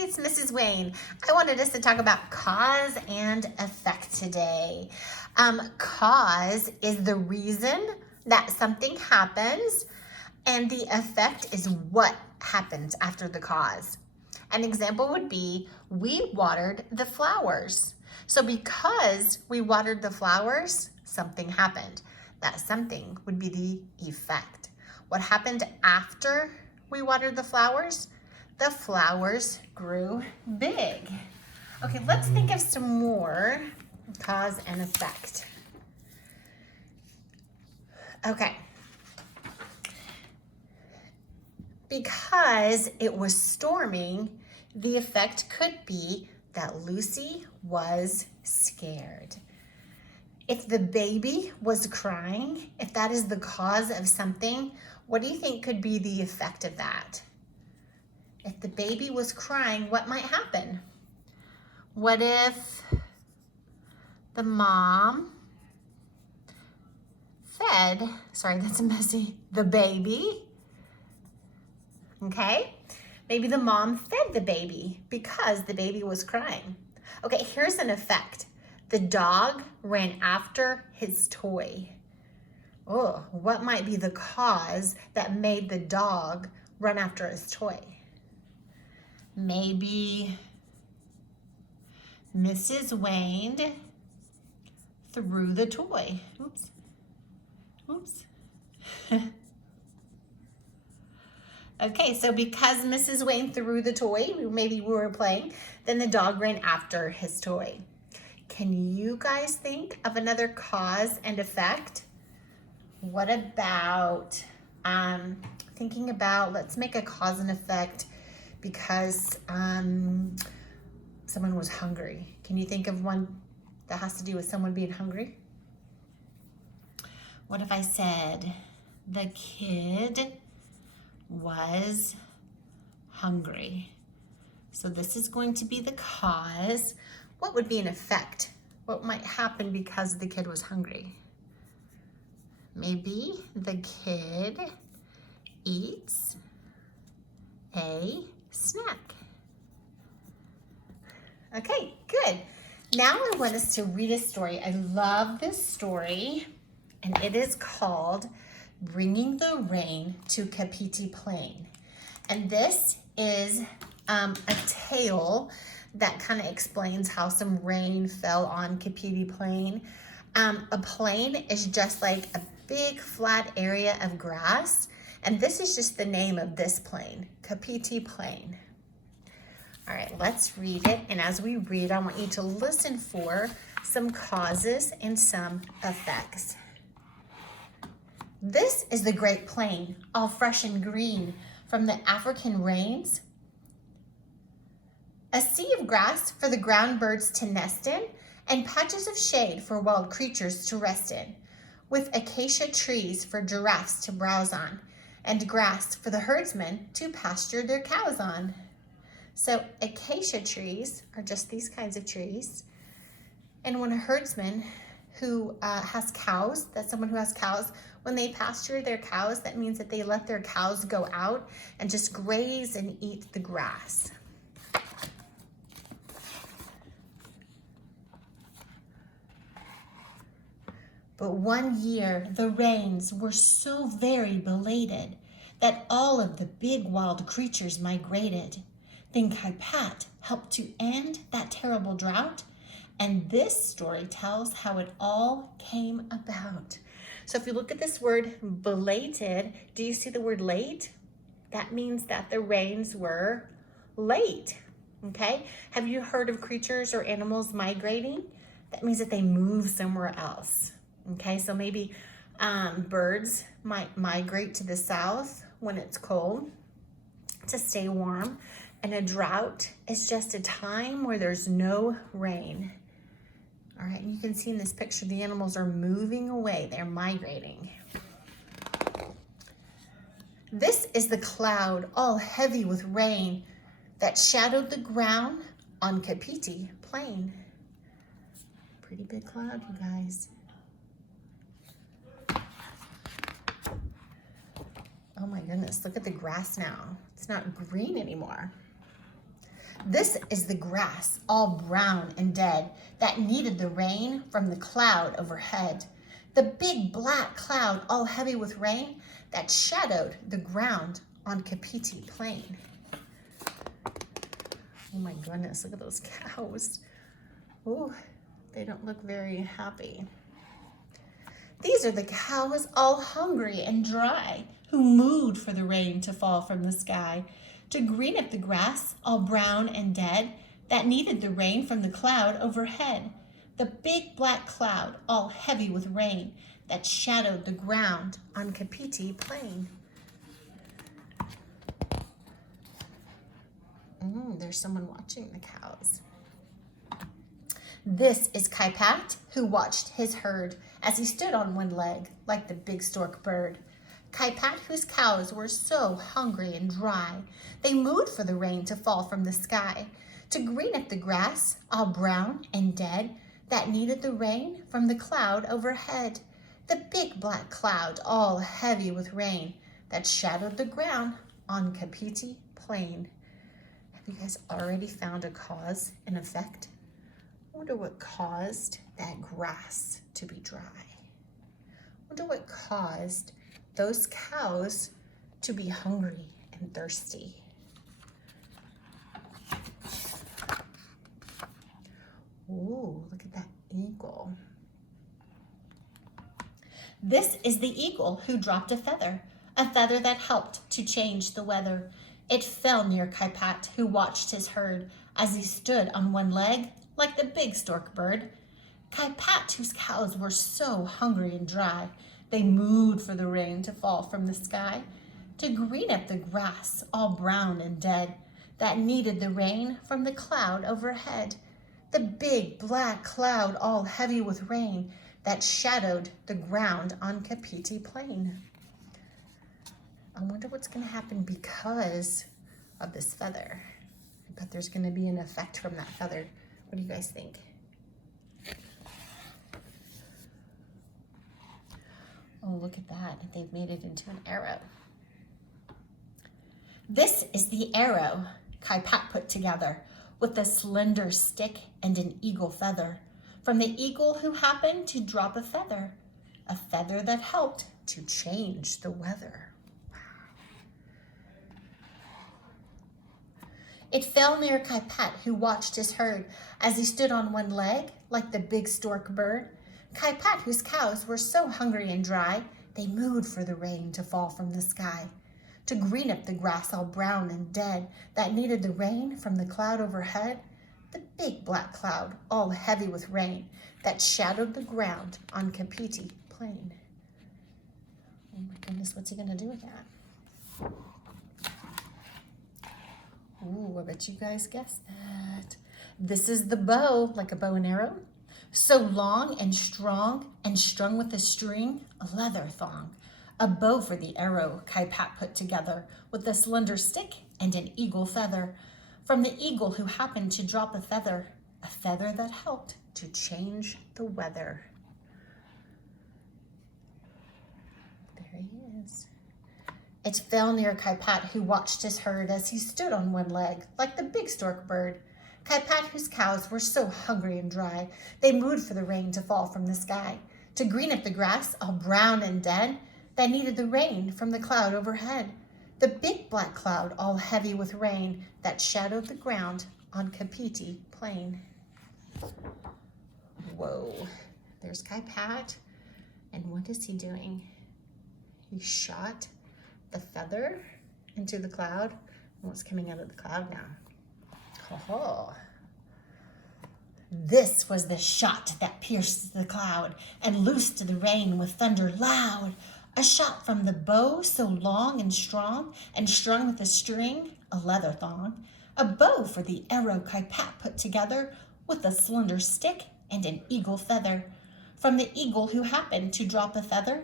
everybody, it's Mrs. Waind. I wanted us to talk about cause and effect today. Cause is the reason that something happens, and the effect is what happens after the cause. An example would be, we watered the flowers. So because we watered the flowers, something happened. That something would be the effect. What happened after we watered the flowers? The flowers grew big. Okay, let's think of some more cause and effect. Okay. Because it was storming, the effect could be that Lucy was scared. If the baby was crying, if that is the cause of something, what do you think could be the effect of that? If the baby was crying, what might happen? What if the mom fed, the baby? Okay, maybe the mom fed the baby because the baby was crying. Okay, here's an effect. The dog ran after his toy. Oh, what might be the cause that made the dog run after his toy? Maybe Mrs. Waind threw the toy. Oops. Okay, so because Mrs. Waind threw the toy, maybe we were playing, then the dog ran after his toy. Can you guys think of another cause and effect? What about thinking about, let's make a cause and effect because someone was hungry. Can you think of one that has to do with someone being hungry? What if I said the kid was hungry? So this is going to be the cause. What would be an effect? What might happen because the kid was hungry? Maybe the kid eats a snack. Okay, good. Now I want us to read a story. I love this story, and it is called Bringing the Rain to Kapiti Plain. And this is a tale that kind of explains how some rain fell on Kapiti Plain. A plain is just like a big flat area of grass, and this is just the name of this plain, Kapiti Plain. All right, let's read it, and as we read, I want you to listen for some causes and some effects. This is the Great Plain, all fresh and green from the African rains. A sea of grass for the ground birds to nest in, and patches of shade for wild creatures to rest in, with acacia trees for giraffes to browse on, and grass for the herdsmen to pasture their cows on. So acacia trees are just these kinds of trees. And when a herdsman who has cows, that's someone who has cows, when they pasture their cows, that means that they let their cows go out and just graze and eat the grass. But one year, the rains were so very belated that all of the big wild creatures migrated. Then Kaipat helped to end that terrible drought, and this story tells how it all came about. So if you look at this word belated, do you see the word late? That means that the rains were late, okay? Have you heard of creatures or animals migrating? That means that they move somewhere else. Okay, so maybe birds might migrate to the south when it's cold to stay warm, and a drought is just a time where there's no rain. All right, you can see in this picture the animals are moving away, they're migrating. This is the cloud, all heavy with rain, that shadowed the ground on Kapiti Plain. Pretty big cloud, you guys. Oh my goodness, look at the grass now. It's not green anymore. This is the grass, all brown and dead, that needed the rain from the cloud overhead. The big black cloud, all heavy with rain, that shadowed the ground on Kapiti Plain. Oh my goodness, look at those cows. Oh, they don't look very happy. These are the cows, all hungry and dry, who mooed for the rain to fall from the sky, to green up the grass, all brown and dead, that needed the rain from the cloud overhead. The big black cloud, all heavy with rain, that shadowed the ground on Kapiti Plain. There's someone watching the cows. This is Kaipat, who watched his herd as he stood on one leg like the big stork bird. Kaipat, whose cows were so hungry and dry, they mooed for the rain to fall from the sky, to green up the grass, all brown and dead, that needed the rain from the cloud overhead. The big black cloud, all heavy with rain, that shadowed the ground on Kapiti Plain. Have you guys already found a cause and effect? I wonder what caused that grass to be dry. I wonder what caused those cows to be hungry and thirsty. Ooh, look at that eagle. This is the eagle who dropped a feather that helped to change the weather. It fell near Kaipat, who watched his herd as he stood on one leg like the big stork bird. Kaipat, whose cows were so hungry and dry, they mooed for the rain to fall from the sky, to green up the grass, all brown and dead, that needed the rain from the cloud overhead. The big black cloud, all heavy with rain, that shadowed the ground on Kapiti Plain. I wonder what's going to happen because of this feather. I bet there's going to be an effect from that feather. What do you guys think? Oh, look at that. They've made it into an arrow. This is the arrow Kaipat put together with a slender stick and an eagle feather, from the eagle who happened to drop a feather that helped to change the weather. It fell near Kaipat, who watched his herd as he stood on one leg like the big stork bird. Kaipat, whose cows were so hungry and dry, they mooed for the rain to fall from the sky, to green up the grass all brown and dead, that needed the rain from the cloud overhead. The big black cloud, all heavy with rain, that shadowed the ground on Kapiti Plain. Oh my goodness, what's he gonna do with that? Ooh, I bet you guys guessed that. This is the bow, like a bow and arrow. So long and strong and strung with a string, a leather thong. A bow for the arrow Kaipat put together with a slender stick and an eagle feather. From the eagle who happened to drop a feather that helped to change the weather. There he is. It fell near Kaipat, who watched his herd as he stood on one leg, like the big stork bird. Kaipat, whose cows were so hungry and dry, they mooed for the rain to fall from the sky, to green up the grass, all brown and dead, that needed the rain from the cloud overhead. The big black cloud, all heavy with rain, that shadowed the ground on Kapiti Plain. Whoa, there's Kaipat, and what is he doing? He shot the feather into the cloud. What's coming out of the cloud now? Oh, this was the shot that pierced the cloud and loosed the rain with thunder loud. A shot from the bow so long and strong and strung with a string, a leather thong. A bow for the arrow Kaipat put together with a slender stick and an eagle feather. From the eagle who happened to drop a feather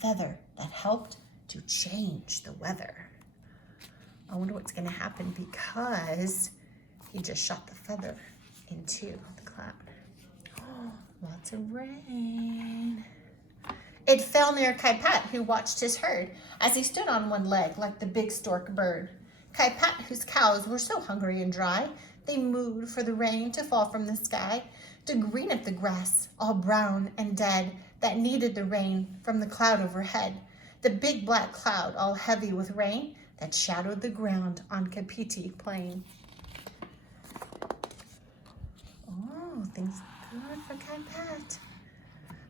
that helped to change the weather. I wonder what's going to happen because he just shot the feather into the cloud. Oh, lots of rain. It fell near Kaipat, who watched his herd as he stood on one leg like the big stork bird. Kai-Pat, whose cows were so hungry and dry, they mooed for the rain to fall from the sky, to green up the grass, all brown and dead, that needed the rain from the cloud overhead, the big black cloud all heavy with rain that shadowed the ground on Kapiti Plain. Oh, things good for Kai-Pat.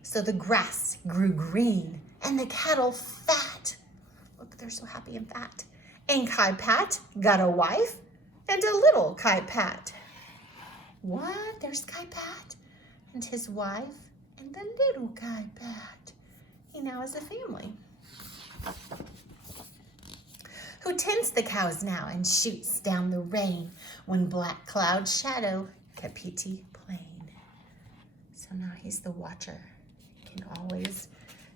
So the grass grew green and the cattle fat. Look, they're so happy and fat. And Kai-Pat got a wife and a little Kai-Pat. What? There's Kai-Pat and his wife and the little Kai-Pat. He now has a family. Who tends the cows now and shoots down the rain when black clouds shadow Kapiti Plain. So now he's the watcher. He can always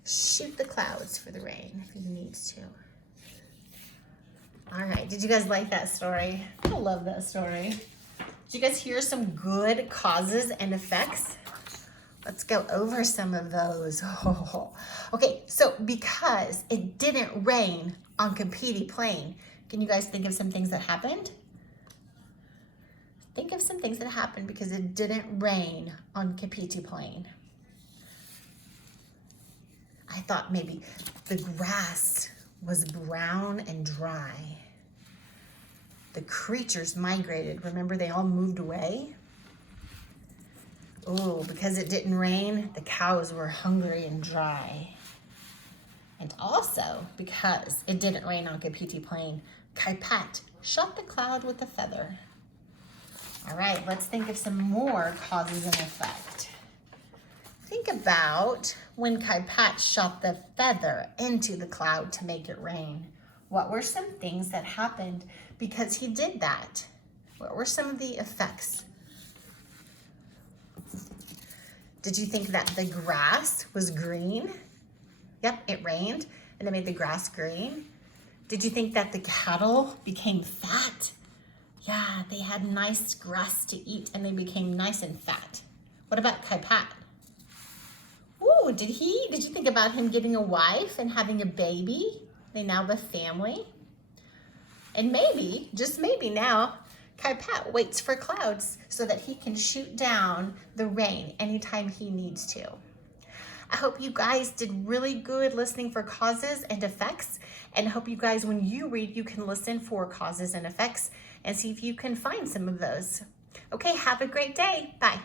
shoot the clouds for the rain if he needs to. All right, did you guys like that story? I love that story. Did you guys hear some good causes and effects? Let's go over some of those. Okay, so because it didn't rain on Kapiti Plain, can you guys think of some things that happened? Think of some things that happened because it didn't rain on Kapiti Plain. I thought maybe the grass was brown and dry. The creatures migrated. Remember, they all moved away? Oh, because it didn't rain, the cows were hungry and dry. And also, because it didn't rain on Kapiti Plain, Kai-Pat shot the cloud with a feather. All right, let's think of some more causes and effect. Think about when Kai-Pat shot the feather into the cloud to make it rain. What were some things that happened because he did that? What were some of the effects? Did you think that the grass was green? Yep, it rained and it made the grass green. Did you think that the cattle became fat? Yeah, they had nice grass to eat and they became nice and fat. What about Kai-Pat? Ooh, did you think about him getting a wife and having a baby? They now have a family. And maybe, just maybe now, Kai-Pat waits for clouds so that he can shoot down the rain anytime he needs to. I hope you guys did really good listening for causes and effects, and hope you guys, when you read, you can listen for causes and effects and see if you can find some of those. Okay, have a great day. Bye.